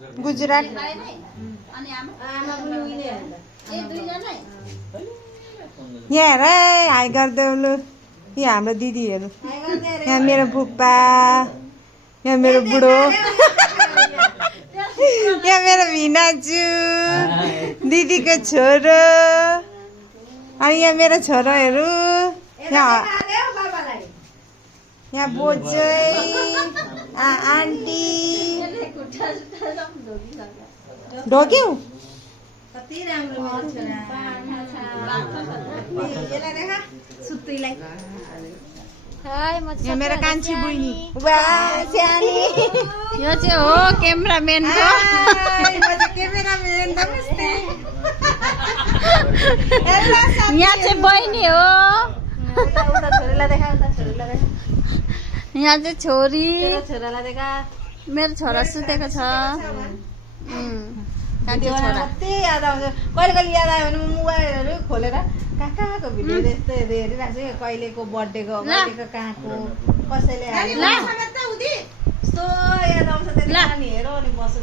गुजरात यहाँ हेर हाई गरिदेऊ लु यहाँ हाम्रो दिदीहरू यहाँ मेरो फुप्पा यहाँ मेरो बुढो यहाँ मेरो भिनाजु दिदीको छोरो अनि यहाँ मेरो छोराहरू यहाँ बोजै आन्टी ढोक्यौ यहाँ मेरो कान्छी बहिनी यो चाहिँ हो क्यामेराम्यान यहाँ चाहिँ बहिनी हो यहाँ चाहिँ छोरी मेरो छोरा सुतेको छ याद आउँछ कहिले कहिले याद आयो भने मोबाइलहरू खोलेर कहाँ कहाँको भिडियो यस्तो हेरिरहेको छु कहिलेको बर्थडेको कहाँको कसैले यस्तो याद आउँछ त्यति नानी हेर अनि बस्छु